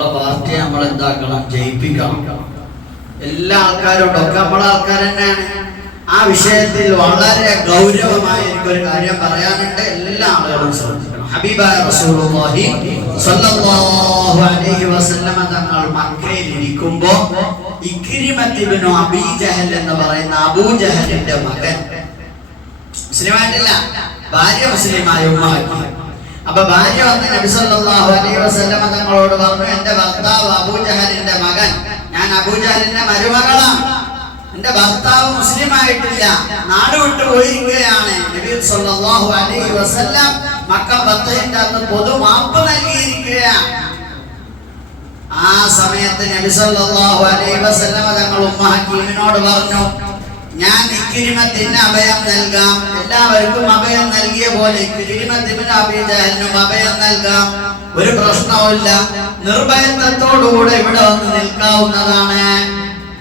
പാർട്ടിയെ നമ്മൾ എന്താക്കണം? ജയിപ്പിക്കണം. എല്ലാ ആൾക്കാരും ഉണ്ട്. ഒക്കെ നമ്മളെ ആൾക്കാർ തന്നെയാണ്. ആ വിഷയത്തിൽ വളരെ ഗൗരവമായ എനിക്കൊരു കാര്യം പറയാനുണ്ട്. എല്ലാ ആളുകളും ശ്രദ്ധിക്കണം. ഹബീബായ റസൂലുള്ളാഹി സ്വല്ലല്ലാഹു അലൈഹി വസല്ലമ തങ്ങൾ മക്കയിൽ ഇരിക്കുമ്പോ ഇക്രിമത്ത് ഇബ്നു അബീ ജഹൽ എന്ന് പറയുന്ന അബൂ ജഹലിന്റെ മകൻ. മുസ്ലിമായിട്ടില്ല. ഭാര്യ മുസ്ലിമായ ഉമ്മ. അപ്പൊ ഭാര്യ വന്ന് നബി സല്ലല്ലാഹു അലൈഹി വസല്ലമ തങ്ങളോട് പറഞ്ഞു എന്റെ ഭർത്താവ് അബൂജഹലിന്റെ മകൻ. ഞാൻ അബൂജഹലിന്റെ മരുമകളാണ്. എന്റെ ഭർത്താവ് മുസ്ലിം ആയിട്ടില്ല നാട് വിട്ടു പോയിരിക്കുകയാണ്. നബി സല്ലല്ലാഹു അലൈഹി വസല്ലം മക്ക ബത്തഹിന്റെ അന്ന് പൊതു മാപ്പ് നൽകിയിരിക്കുകയാണ്. ആ സമയത്ത് നബി സല്ലല്ലാഹു അലൈഹി വസല്ലമ തങ്ങൾ ഉമ്മ ഹക്കീമിനോട് പറഞ്ഞു ഞാൻ ഇക്കിരിമത്തിന് അഭയം നൽകാം. എല്ലാവർക്കും അഭയം നൽകിയ പോലെ ഇക്കിരിമത്തിന് അഭിജഹലിനും അഭയം നൽകാം. ഒരു പ്രശ്നവുമില്ല. നിർഭയത്വത്തോടുകൂടെ ഇവിടെ വന്ന് നിൽക്കാവുന്നതാണ്.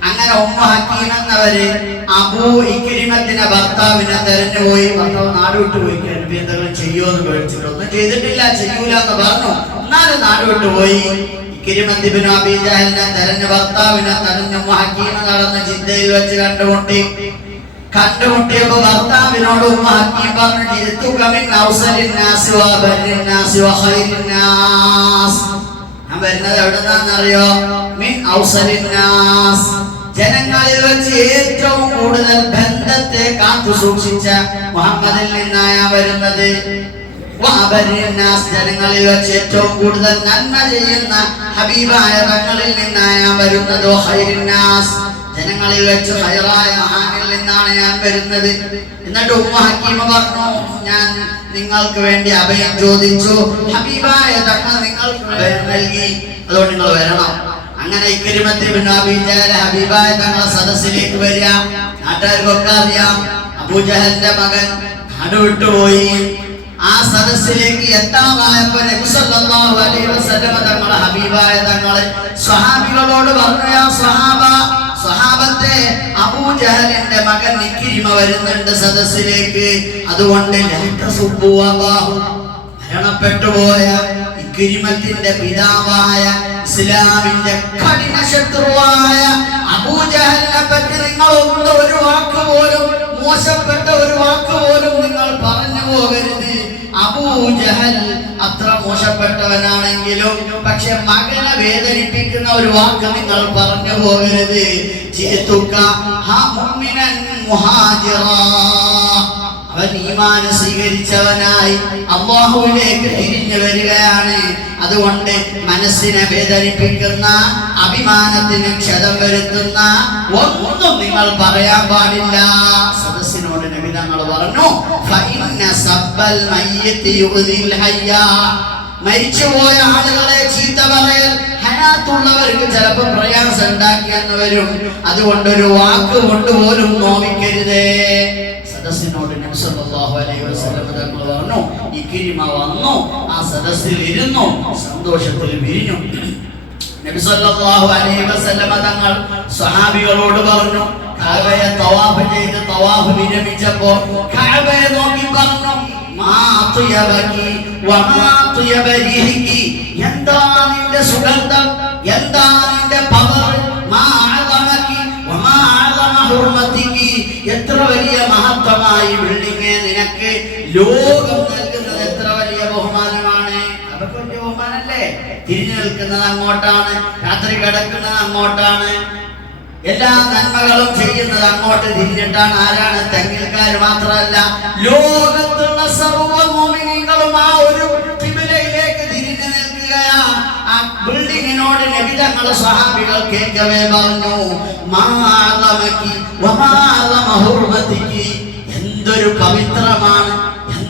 അങ്ങനെ ഉമ്മ ഹക്കീം എന്നവര് അബൂ ഇക്കിരിമത്തിന്റെ ഭർത്താവിനെ തെരഞ്ഞു പോയി. ഭർത്താവ് നാട് വിട്ടു പോയി. എന്തെങ്കിലും ചെയ്യുമെന്ന് പേടിച്ചിട്ട് ഒന്നും ചെയ്തിട്ടില്ല ചെയ്യൂല എന്ന് പറഞ്ഞു. എന്നാലും നാട് വിട്ടുപോയി കിരിമന്തിബിന് അബീജാഹിലിനെ തെരഞ്ഞ ഭർത്താവിനെ തെരഞ്ഞ ഹക്കീമ നടന്ന് ചിന്തയിൽ വെച്ച് കണ്ടുമുട്ടി. കണ്ടുമുട്ടിയപ്പോ ഭർത്താവിനോട് ഉമ്മ ഹക്കീം പറഞ്ഞിട്ട് ഞാൻ വരുന്നത് എവിടെന്നാന്നറിയോ മിൻ ഔസലിന്നാസ് ജനങ്ങളിൽ വെച്ച് ഏറ്റവും കൂടുതൽ ബന്ധത്തെ കാത്തു സൂക്ഷിച്ച മുഹമ്മദിൽ നിന്നായ വരുന്നത്. ജനങ്ങളിൽ വെച്ച് ഏറ്റവും കൂടുതൽ നന്മ ചെയ്യുന്ന ഹബീബായ തങ്ങളിൽ നിന്നാണ് ഞാൻ വരുന്നത്. ജനങ്ങളിൽ വെച്ച് ഹൈറായ മഹാനിൽ നിന്നാണ് ഞാൻ വരുന്നത്. എന്നിട്ട് ഉമ്മ ഹക്കീമ പറഞ്ഞു ഞാൻ നിങ്ങൾക്ക് വേണ്ടി അഭയം ചോദിച്ചു. ഹബീബായ തങ്ങൾ നിങ്ങൾക്ക് നൽകി. അതുകൊണ്ട് നിങ്ങൾ വരണം. അങ്ങനെ ഇക്കരിമത്തി അബീജഹൽ ഹബീബായ തങ്ങളെ സദസ്സിലേക്ക് വരിക. നാട്ടുകാർക്കൊക്കെ അറിയാം അബൂജഹലിന്റെ മകൻ നാട് വിട്ടുപോയി ആ സദസ്സിലേക്ക് എത്താതായപ്പോ നബി സല്ലല്ലാഹു അലൈഹി വസല്ലമ തങ്ങളെ ഹബീബായ തങ്ങളെ സ്വഹാബികളോട് പറഞ്ഞു സ്വഹാബ സ്വഹാബത്തെ അബൂജഹലിന്റെ മകൻ ഇക്രിമ വരുന്നുണ്ട് സദസ്സിലേക്ക്. അതുകൊണ്ട് മരണപ്പെട്ടു പോയ ഇക്രിമത്തിന്റെ പിതാവായ ഇസ്ലാമിന്റെ കഠിന ശത്രുവായ അബൂജഹലിനെ പറ്റി നിങ്ങൾ ഒന്ന് ഒരു വാക്ക് പോലും മോശപ്പെട്ട ഒരു വാക്ക് പോലും നിങ്ങൾ പറഞ്ഞു പോകരുത്. അബൂജഹൽ അത്ര മോശപ്പെട്ടവനാണെങ്കിലും പക്ഷെ മകനെ വേദനിപ്പിക്കുന്ന ഒരു വാക്ക് നിങ്ങൾ പറഞ്ഞു പോകരുത്. ജിഅ്തുക ഹാ മുഹാജിറാ. അവൻ ഈമാന് സ്വീകരിച്ചവനായി അള്ളാഹുവിലേക്ക് തിരിഞ്ഞു വരികയാണ്. അതുകൊണ്ട് മനസ്സിനെ വേദനിപ്പിക്കുന്ന അഭിമാനത്തിന് ക്ഷതം വരുത്തുന്ന ഒന്നും നിങ്ങൾ പറയാൻ പാടില്ല. സദസ്സിനോട് നിമിതങ്ങൾ തങ്ങൾ പറഞ്ഞു സബ്ബൽ മയ്യിത്തി യുഅ്ദിൽ ഹയ്യാ." മരിച്ചുപോയ ആളുകളെ ചീത്ത പറയൽ ഹയാത്തുള്ളവർക്ക് ചിലപ്പോൾ പ്രയാസം ഉണ്ടാക്കിയെന്ന് വരും. അതുകൊണ്ട് ഒരു വാക്ക് കൊണ്ടുപോലും നോവിക്കരുതേ. സദസ്സിനോട് അലൈഹി വസല്ലം തങ്ങൾ പറഞ്ഞു ഇക്രിമ വന്നു ആ സദസ്സിൽ ഇരുന്നു സന്തോഷത്തിൽ വിരിഞ്ഞു. നബി സല്ലല്ലാഹു അലൈഹി വസല്ലം തങ്ങൾ സ്വഹാബികളോട് പറഞ്ഞു കഅബയെ തവാഫ് ചെയ്ത് തവാഫ് വിരമിച്ചപ്പോൾ കഅബയെ നോക്കി പറഞ്ഞു മാ തുയബകി വമാ തുയബരിഹി നിന്റെ സുഗന്ധം എന്താ നിന്റെ പവർ മാ അഅദമകി വമാ എത്ര വലിയ നിനക്ക് ലോകം നൽകുന്നത് എത്ര വലിയ ബഹുമാനമാണ്? അതൊക്കെ വലിയ ബഹുമാനല്ലേ? തിരിഞ്ഞു നിൽക്കുന്നത് അങ്ങോട്ടാണ് രാത്രി കിടക്കുന്നത് അങ്ങോട്ടാണ്. എല്ലാ നന്മകളും ചെയ്യുന്നത് അങ്ങോട്ട് തിരിഞ്ഞിട്ടാണ്. ആരാണ്? തെങ്ങിൽക്കാർ മാത്രമല്ല ലോകത്തുള്ള സർവ മോമിനികളും ആ ഒരു തിമിലയിലേക്ക് തിരിഞ്ഞു നിൽക്കുകയാ. ആ ബിൽഡിങ്ങിനോട് നബിതങ്ങളെ സഹാബികൾ കേൾക്കവേ പറഞ്ഞു ഹുർമതിക്ക് എന്തൊരു പവിത്രമാണ്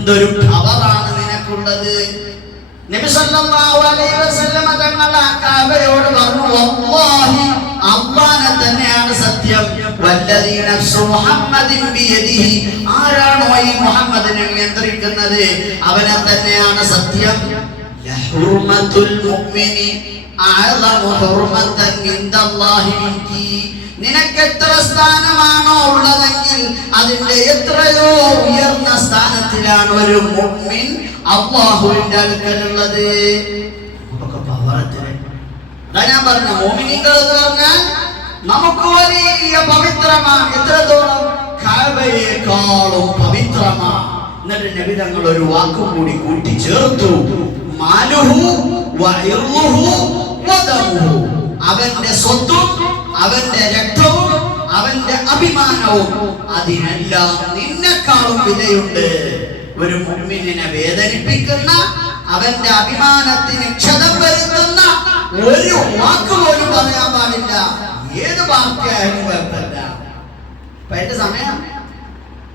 എന്തൊരു പവറാണ് നിനക്കുള്ളത്? തങ്ങൾ ആ കാബയോട് തന്നെയാണ് സത്യം. ആരാണോ ഈ മുഹമ്മദിനെ നിയന്ത്രിക്കുന്നത്? അവനെ തന്നെയാണ് സത്യം. നിനക്ക് എത്ര സ്ഥാനമാണോ ഉള്ളതെങ്കിൽ അതിന്റെ എത്രയോ ഉയർന്ന സ്ഥാനത്തിലാണ് ഒരു മുഅ്മിൻ അള്ളാഹുവിന്റെ അടുക്കലുള്ളത്. ഞാൻ പറഞ്ഞ മോമിനികൾ എന്ന് പറഞ്ഞാൽ നമുക്ക് വലിയ പവിത്രമാണ് എത്രത്തോളം? കാബയേക്കാളും പവിത്രമാണ് എന്നിട്ട് നബി തങ്ങൾ ഒരു വാക്കും കൂടി കൂട്ടിച്ചേർത്തു. മാലുഹു വദമുഹു അവന്റെ സ്വത്തും അവന്റെ രക്തവും അവന്റെ അഭിമാനവും അതിനെല്ലാം നിന്നെക്കാളും വിലയുണ്ട്. ഒരു മുമ്മിനെ വേദനിപ്പിക്കുന്ന അവന്റെ അഭിമാനത്തിന് ക്ഷതം വരുത്തുന്ന ഒരു വാക്ക് പോലും പറയാൻ പാടില്ല. ഏത് പാർട്ടിയായാലും കുഴപ്പമില്ല. ഇപ്പൊ എന്റെ സമയം.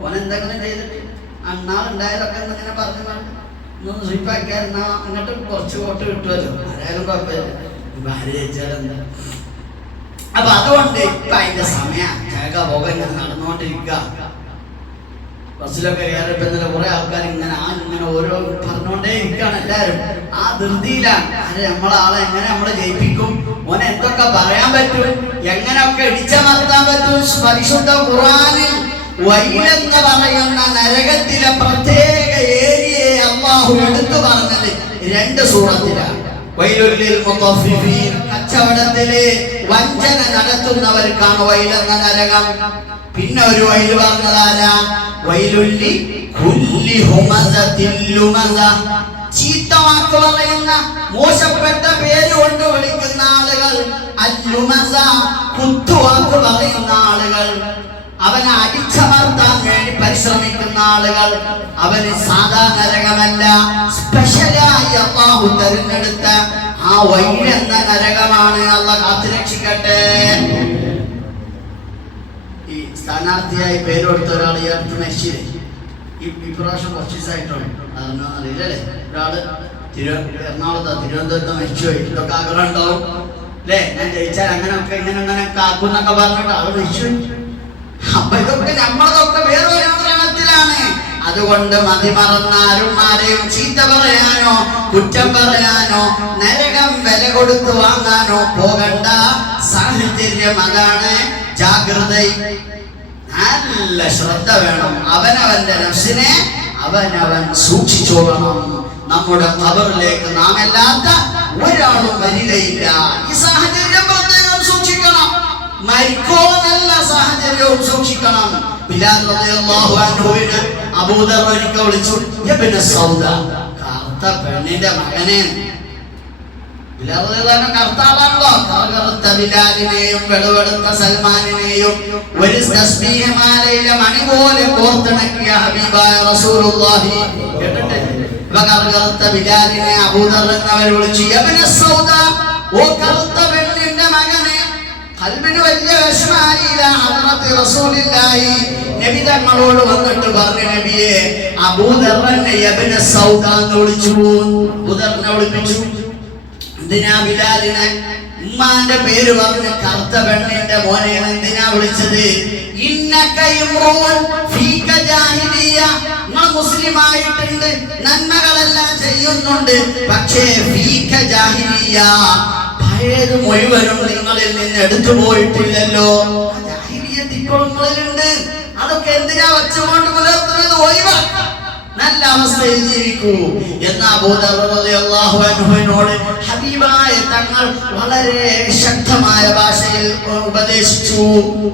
ഓൻ എന്തെങ്കിലും ചെയ്തിട്ട് അണ്ണാളുണ്ടായതൊക്കെ ഇങ്ങനെ പറഞ്ഞു ഒന്ന് സ്വീപ്പാക്കിയാൽ എന്നാ അങ്ങോട്ട് കുറച്ച് വോട്ട് കിട്ടുമല്ലോ. ആരായാലും കുഴപ്പമില്ല. അപ്പൊ അതുകൊണ്ട് ഇപ്പൊ അതിന്റെ സമയം കേക നടന്നുകൊണ്ടിരിക്കുക. ബസ്സിലൊക്കെ കയറിയപ്പോ ഇന്നലെ കുറെ ആൾക്കാർ ഇങ്ങനെ ആ ഇങ്ങനെ ഓരോ പറഞ്ഞുകൊണ്ടേ ഇരിക്കുകയാണ് എല്ലാരും ആ ധൃതിയിലാണ്. നമ്മളെ ആളെ എങ്ങനെ നമ്മളെ ജയിപ്പിക്കും? ഓനെ എന്തൊക്കെ പറയാൻ പറ്റും? എങ്ങനെയൊക്കെ ഇടിച്ചമർത്താൻ പറ്റും? പരിശുദ്ധ ഖുറാനിൽ വൈലെന്ന് പറയുന്ന നരകത്തിലെ പ്രത്യേക ഏരിയയെ അള്ളാഹു എടുത്തു പറഞ്ഞത് രണ്ട് സൂറത്തിലാണ്. കച്ചവടത്തിൽ വഞ്ചന നടത്തുന്നവർക്കാണ് വൈലെന്ന നരകം. പിന്നെ ഒരു വൈൽ പറഞ്ഞതാരാ? വൈലുല്ലി ചീത്ത വാക്ക് പറയുന്ന മോശപ്പെട്ട പേര് കൊണ്ട് വിളിക്കുന്ന ആളുകൾ അല്ലുമസ. കുത്തുവാക്ക് പറയുന്ന ആളുകൾ. അവനെ അടിച്ചമർത്താൻ വേണ്ടി പരിശ്രമിക്കുന്ന ആളുകൾ അവന് സാധാ നരകമല്ല. സ്പെഷ്യലായി അള്ളാഹു തെരഞ്ഞെടുത്ത ആ വൈരെന്ന നരകമാണ് അള്ള കാത്തുരക്ഷിക്കട്ടെ ഈ സ്ഥാനാർത്ഥിയായി പേരെടുത്ത ഒരാൾ ഈ അടുത്ത് ഈ ഇപ്രാവശ്യം കുറച്ച് ദിവസമായിട്ടാണ് അറിയില്ലല്ലേ ഒരാൾ തിരു എറണാകുളത്ത് തിരുവനന്തപുരത്ത് മരിച്ചുപോയി ഇതൊക്കെ ആഗ്രഹം ഉണ്ടാവും. അല്ലേ? ഞാൻ ജയിച്ചാൽ അങ്ങനെയൊക്കെ ഇങ്ങനെ ആക്കും എന്നൊക്കെ പറഞ്ഞിട്ട് ആൾ മരിച്ചു. അപ്പൊ ഇതൊക്കെ നമ്മളതൊക്കെ വേറൊരു ശ്രമത്തിലാണ് അതുകൊണ്ട് മതിമറന്നാരും ആരെയും ചീത്ത പറയാനോ കുറ്റം പറയാനോ നരകം വില കൊടുത്തു വാങ്ങാനോ പോകണ്ട. സാഹചര്യം അതാണ് ജാഗ്രത. നല്ല ശ്രദ്ധ വേണം. അവനവന്റെ നഫ്സിനെ അവനവൻ സൂക്ഷിച്ചോളണം നമ്മുടെ കബറിലേക്ക് നാം അല്ലാത്ത ഒരാളും വരികയില്ല. ഈ സാഹചര്യം പ്രത്യേകം സൂക്ഷിക്കണം. മരിക്കോന്നല്ല സാഹചര്യവും സൂക്ഷിക്കണം ബിലാൽ റളിയല്ലാഹു അൻഹുവിനെ അബൂദർ വിളിച്ചു യബ്ന സൗദ? കറുത്ത പെണ്ണിന്റെ മകനെ. ബിലാൽ റളിയല്ലാഹു കറുത്ത ആളാണല്ലോ കറുത്ത സൽമാനിനെയും ഒരു തസ്ബീഹമാലയിലെ മണി പോലെ കോർത്തിണക്കിയ ഹബീബായ റസൂലുള്ളാഹി. കേട്ടിട്ട് ഇവ കറുത്ത അബൂദർ എന്നവർ വിളിച്ചു യബ്ന സൗദ? ഓ കറുത്ത കൽബിന് വലിയ വിഷമായില്ല. റസൂലില്ലാഹി നബി തങ്ങളോട് വന്നിട്ട് പറഞ്ഞു നബിയെ അബൂദർനെ യബ്ന സൗദ എന്ന് വിളിച്ചു. അബൂദറിനെ വിളിപ്പിച്ചു. എന്തിനാ ബിലാലിനെ? ഉമ്മാന്റെ പേര് പറഞ്ഞ് കറുത്ത പെണ്ണിന്റെ മോനെ എന്തിനാ വിളിച്ചത്? നിങ്ങൾ മുസ്ലിം ആയിട്ടുണ്ട് നന്മകളെല്ലാം ചെയ്യുന്നുണ്ട്. പക്ഷേ ഫീക ജാഹിലിയ പഴയത് മുഴുവനും നിങ്ങളിൽ നിന്ന് എടുത്തു പോയിട്ടില്ലല്ലോ. ആ ജാഹിലിയത്ത് ഇപ്പോഴും അതൊക്കെ എന്തിനാ വച്ചുകൊണ്ട് പുലർത്തുന്നത്? ഒഴിവാക്കാം നല്ല അവസ്ഥയിൽ ജീവിക്കൂ. എന്ന അബൂദറിനോട് ഹബീബായ തങ്ങൾ വളരെ ശക്തമായ ഭാഷയിൽ ഉപദേശിച്ചു.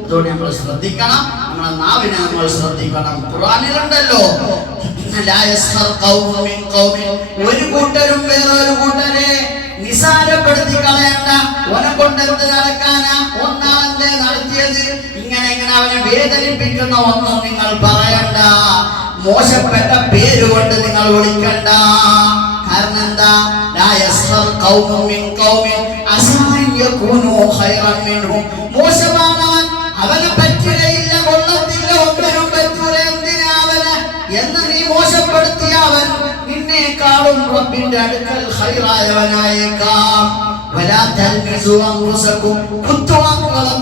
അതുകൊണ്ട് നമ്മൾ ശ്രദ്ധിക്കണം. നമ്മളെ നാവിനെ നമ്മൾ ശ്രദ്ധിക്കണം. ഖുറാനിലുണ്ടല്ലോ. ഒരു കൂട്ടരും വേറൊരു കൂട്ടരെ നിസാരപ്പെടുത്തി കളയണ്ട. ഓനെ കൊണ്ട് എന്ത് നടക്കാനാ. ഒന്നാമത്തെ നടത്തിയത് ഇങ്ങനെ ഇങ്ങനെ അവനെ വേദനിപ്പിക്കുന്ന ഒന്നും നിങ്ങൾ പറയണ്ട. മോശപ്പെട്ട പേര് കൊണ്ട് നിങ്ങൾ വിളിക്കണ്ട. കാരണം എന്താ? മോശമാണവൻ അവന് പറ്റുകയില്ല നിന്നേക്കാളും റബ്ബിന്റെ അടുക്കൽ ഹൈറായവനായേക്കാം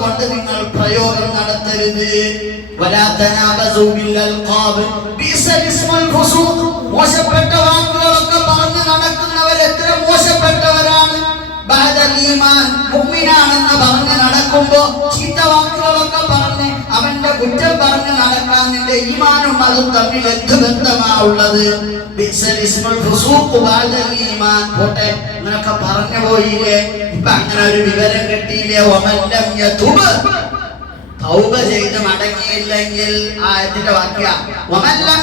കൊണ്ട് നിങ്ങൾ പ്രയോഗം നടത്തരുത്. മോശപ്പെട്ട വാക്കുകളൊക്കെ പറഞ്ഞ് നടക്കുന്നവർ എത്ര മോശപ്പെട്ടവരാണ്. മുഅ്മിനാണെന്ന് പറഞ്ഞ് നടക്കുമ്പോ ചീത്ത വാക്കുകളൊക്കെ അതിന്റെ കുറ്റം പറഞ്ഞ് നടക്കാൻ നിന്റെ ഈമാനും അതും തമ്മിൽ എന്ത് ബന്ധമാ ഉള്ളത്? പോട്ടെ അങ്ങനൊക്കെ പറഞ്ഞു പോയില്ലേ? ഇപ്പൊ അങ്ങനെ ഒരു വിവരം കിട്ടിയില്ലേ? ഒമല്ലം തൗബ ചെയ്ത് മടങ്ങിയില്ലെങ്കിൽ ആയത്തിന്റെ വാക്യ ഒമല്ലം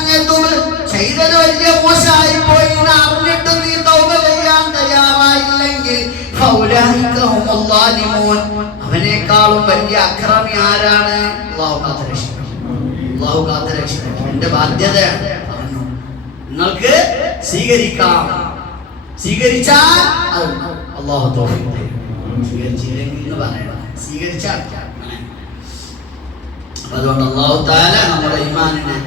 ചെയ്തത് വലിയ മോശമായി പോയി അറിഞ്ഞിട്ട് നീ തൗബ ചെയ്യാൻ തയ്യാറായില്ലെങ്കിൽ. അവനേക്കാളും വലിയ അക്രമി ആരാണ്? എന്റെ ബാധ്യതയാണ് നിങ്ങൾക്ക് സ്വീകരിക്കാം. സ്വീകരിച്ചാൽ അള്ളാഹു സ്വീകരിച്ചാൽ അതുകൊണ്ട് അള്ളാഹു താല നമ്മുടെ ഈമാനിനെ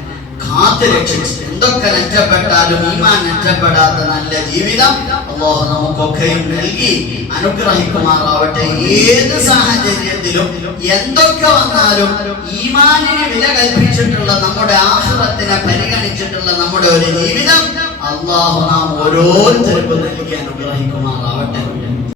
കാത്തു രക്ഷിച്ച്. എന്തൊക്കെ നഷ്ടപ്പെട്ടാലും ഈമാൻ നഷ്ടപ്പെടാത്ത നല്ല ജീവിതം അള്ളാഹു നമുക്കൊക്കെയും നൽകി അനുഗ്രഹിക്കുമാറാവട്ടെ. ഏത് സാഹചര്യത്തിലും എന്തൊക്കെ വന്നാലും ഈമാനിന് വില കൽപ്പിച്ചിട്ടുള്ള നമ്മുടെ ആഹ്റത്തിനെ പരിഗണിച്ചിട്ടുള്ള നമ്മുടെ ഒരു ജീവിതം അള്ളാഹു നാം ഓരോരുത്തർക്കും നൽകി അനുഗ്രഹിക്കുമാറാവട്ടെ.